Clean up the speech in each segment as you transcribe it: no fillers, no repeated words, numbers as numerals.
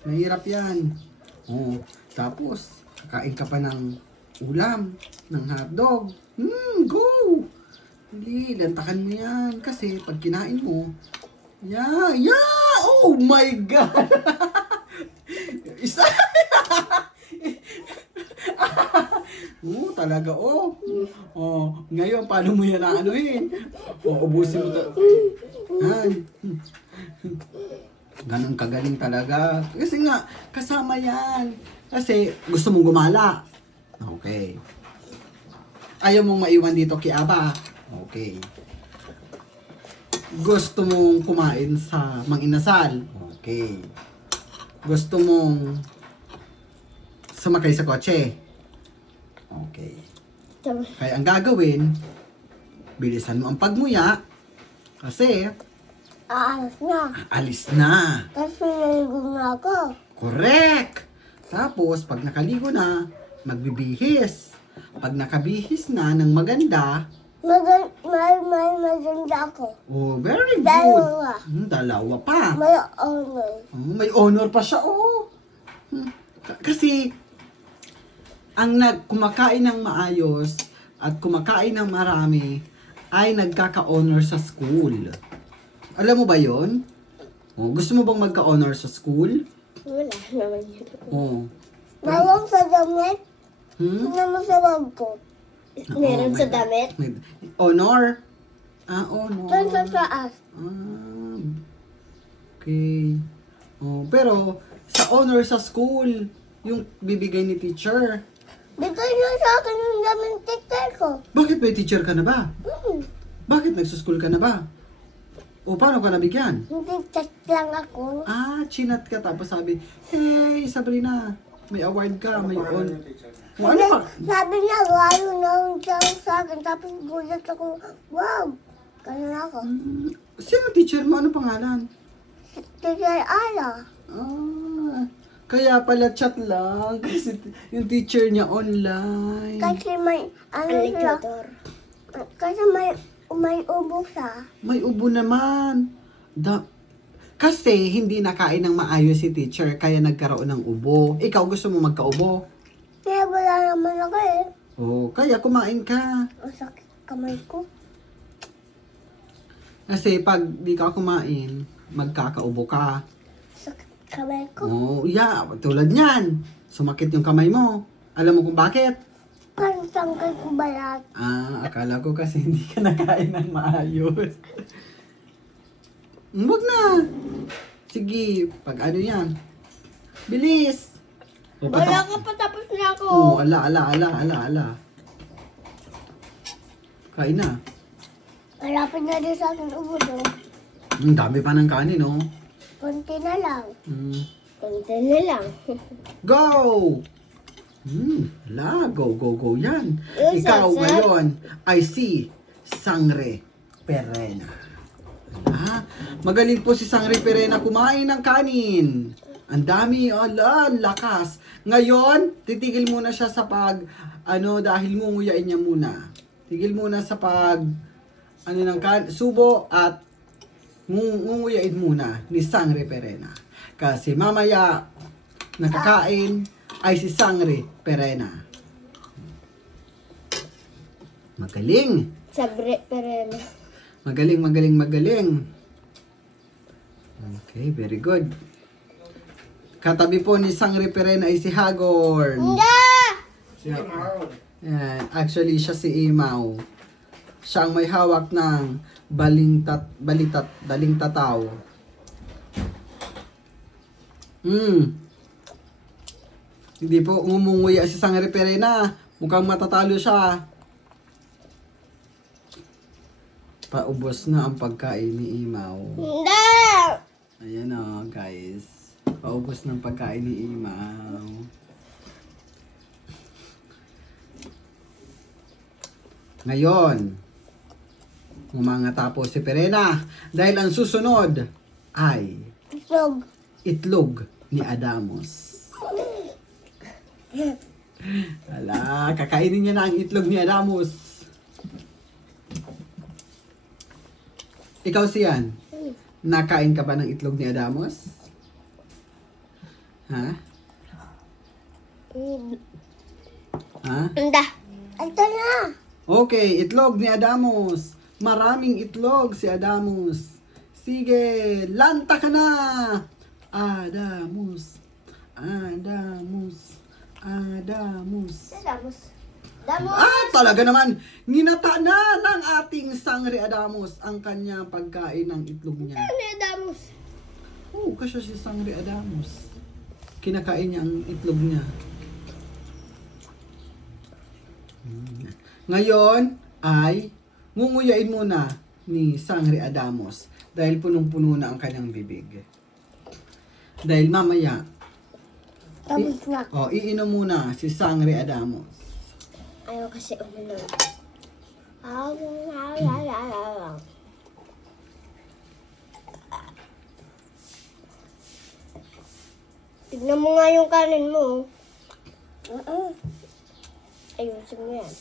Mahirap yan. Oh, tapos, kakain ka pa ng ulam, ng hotdog. Go! Hindi, lantakan mo yan. Kasi pag kinain mo, oh my God! Isa! Talaga, ngayon, paano mo yan aanuhin? Ubusin mo Yan. Ganun kagaling talaga. Kasi nga, kasama yan. Kasi, gusto mong gumala. Okay. Ayaw mong maiwan dito kay Aba. Okay. Gusto mong kumain sa Mang Inasal. Okay. Gusto mong sumakay sa kotse. Okay. Kaya ang gagawin, bilisan mo ang pagmuya kasi Aalis na. alis na. Kasi naligo na ako. Correct! Tapos, pag nakaligo na, magbibihis. Pag nakabihis na ng maganda, May maganda ako. very good. Dalawa. Dalawa pa. May honor. May honor pa siya, Kasi, ang kumakain ng maayos at kumakain ng marami ay nagkaka-honor sa school. Alam mo ba yon? Gusto mo bang magka-honor sa school? Wala naman yun. Oh. Sa damit? Hmm? Ano mo sa bag ko? Meron sa damit? Honor? Honor. Doon sa taas. Okay. Pero, sa honor sa school, yung bibigay ni teacher. Bigay niyo sa akin yung damit teacher ko. Bakit may teacher ka na ba? Bakit nagsuschool ka na ba? Paano ka nabigyan? Hindi chat lang ako. Chinat ka tapos sabi, hey, Sabrina, may award ka, may ano pa? Sabi niya, wow, na sa akin. Tapos gulat ako, wow. Ganun ako. Sino teacher mo? Ano pangalan? Teacher Ala. Kaya pala chat lang kasi yung teacher niya online. Kasi may, sila. Kasi may ubo siya. May ubo naman. Kasi hindi nakain ng maayos si teacher kaya nagkaroon ng ubo. Ikaw gusto mo magkaubo? Kaya wala naman ako eh. Kaya kumain ka. Ang sakit kamay ko. Kasi pag di ka kumain, magkakaubo ka. Sakit kamay ko. Tulad niyan. Sumakit yung kamay mo. Alam mo kung bakit? Kasi tangkay ko balat. Akala ko kasi hindi ka nakain ng maayos. Wag na. Sige, pag ano yan. Bilis. Wala ka pa, tapos na ako. Ala. Kain na. Malapit na din sa akin ubo doon. Dami pa ng kanin, oh. Konti na lang. Konti na lang. Go! Go yan. Ikaw ngayon ay si Sangre Perena. Magaling po si Sangre Perena kumain ng kanin. Ang dami, lakas. Ngayon, titigil muna siya sa dahil ngunguyain niya muna. Tigil muna sa subo at ngunguyain muna ni Sangre Perena. Kasi mamaya, nakakain ay si Sangre Perena. Magaling. Sabre Perena. Magaling. Okay, very good. Katabi po ni Sangre Perena ay si Hagorn. Yan. Actually, siya si Imaw. Siya ang may hawak ng balintataw. Hindi po ngumunguya si Sangre Perena. Mukhang matatalo siya. Paubos na ang pagkain ni Imaw. Hindi! Ayan o, guys. Paubos ng pagkain ni Imaw. Ngayon, tapos si Perena. Dahil ang susunod ay itlog ni Adamos. Kakainin niya na ang itlog ni Adamos. Ikaw siyan, nakain ka ba ng itlog ni Adamos? Ha? Ha? Anda. Ito na. Okay, itlog ni Adamos. Maraming itlog si Adamos. Sige, lanta ka na. Adamos. Adamos. Adamos. Damos. Damos. Talaga naman, ninata na ng ating Sangre Adamos ang kanyang pagkain ng itlog niya. Ano damos? Oo, kasi si Sangre Adamos. Kinakain niya ang itlog niya. Ngayon ay ngunguyain muna ni Sangre Adamos dahil punong-puno na ang kanyang bibig. Dahil mamaya, Tapos na. iinom muna si Sangre Adamos. Ayaw kasi uminom. Tignan mo nga yung kanin mo. Ayusin mo yan.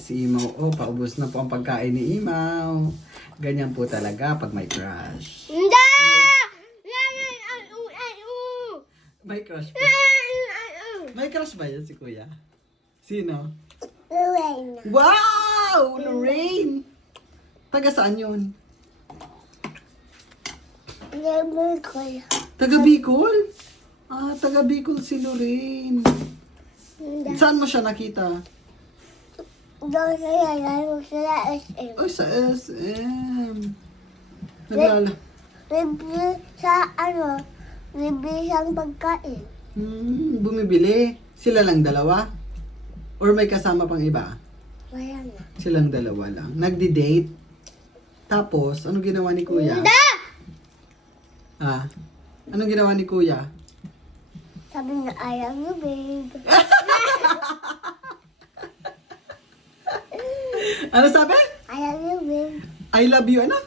Si Imaw, paubos na po ang pagkain ni Imaw. Ganyan po talaga pag may crush. Hindi! May crush po. May crush ba yan si Kuya? Sino? Lorraine. Wow! Lorraine! Taga saan yun? Lorraine. Taga Bicol? Taga Bicol si Lorraine. Saan mo siya nakita? Doon siya, lalo sila SM. Oh, sa SM. Naglala. Review sa review siyang pagkain. Bumibili. Sila lang dalawa? Or may kasama pang iba? Wala na. Silang dalawa lang. Nagdi-date. Tapos, anong ginawa ni Kuya? Hindi! Anong ginawa ni Kuya? Sabi niya, I love you, babe. Ano sabi? I love you, babe. I love you, ano?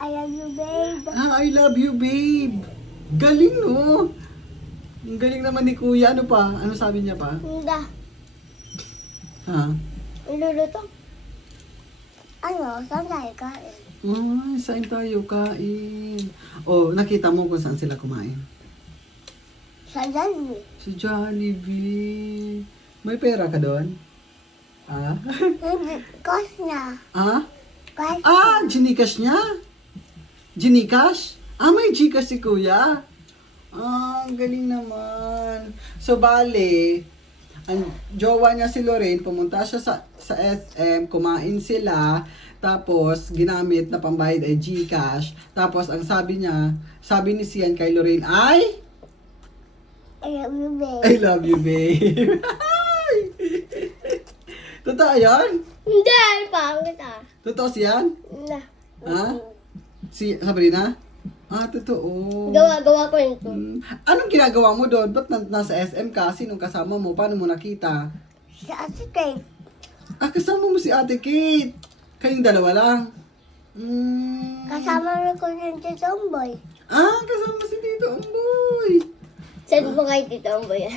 I love you, babe. I love you, babe. Galing, no? Ang galing naman ni Kuya. Ano pa? Ano sabi niya pa? Hindi. Iluluto. Saan tayo kain? Ay, saan tayo kain? Oh, nakita mo kung saan sila kumain? Sa Jollibee. Sa Jollibee. May pera ka doon? Hindi. Cost na. Cost Gcash niya? Gcash? May Gcash si Kuya. Ang galing naman. So, bale, ang jowa niya si Lorraine, pumunta siya sa SM, kumain sila, tapos ginamit na pambayad ay Gcash. Tapos, ang sabi niya, sabi ni Sian kay Lorraine ay, I love you, babe. I love you, babe. Totoo yan? Hindi. Pangit Totoo siyan? Hindi. Si Sabrina? Totoo. Gawa ko ito. Anong ginagawa mo doon? Ba't nasa SM ka? Sinong kasama mo? Paano mo nakita? Si Ate Kate. Kasama mo si Ate Kate. Kayong dalawa lang. Kasama na ko yung si Tomboy. Kasama si Tito Umboy. Saan mo kay Tito Tomboy?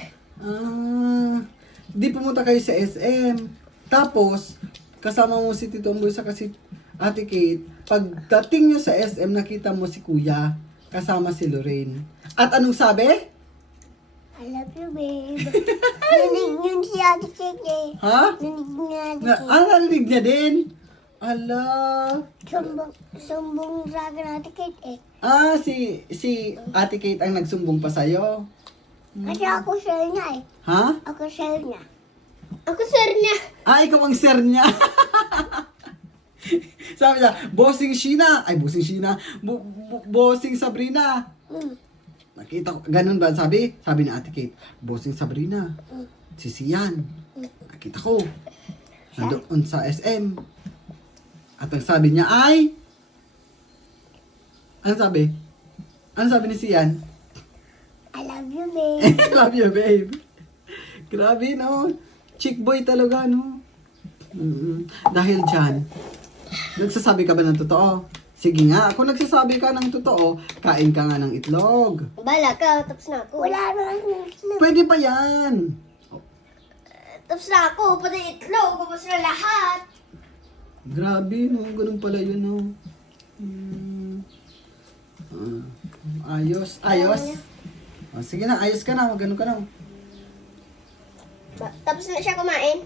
Di pumunta kayo sa SM. Tapos, kasama mo si Tito Umboy sa kasi Ate Kate. Pagdating nyo sa SM, nakita mo si Kuya. Kasama si Lorraine. At anong sabi? I love you, babe. Narinig yun si Ate Kate eh. Ha? Narinig niya Ate Kate. Narinig niya din? Ala. Sumbong sa akin Ate Kate eh. Si Ate Kate ang nagsumbong pa sa'yo. Kasi ako share niya eh. Ha? Ako share niya. Ako share niya. Ikaw ang sir niya. Sabi niya, Bossing Sheena. Bossing Sheena. Bossing Sabrina. Nakita ko, ganun ba sabi? Sabi ni Ate Kate, Bossing Sabrina. Si Sian. Nakita ko. Nandoon sa SM. At ang sabi niya ay, ano sabi? Ano sabi ni Sian? I love you, babe. Love you, babe. Grabe, no? Chick boy talaga, no? Dahil dyan, nagsasabi ka ba ng totoo? Sige nga, kung nagsasabi ka ng totoo, kain ka nga ng itlog. Bala ka, tapos na ako. Wala na itlog. Pwede pa yan. Tapos na ako, pati itlog, tapos na lahat. Grabe, no? Ganun pala yun, no? Ayos. Ayos. Sige na, ayos ka na. Ganun ka na. Tapos na siya kumain.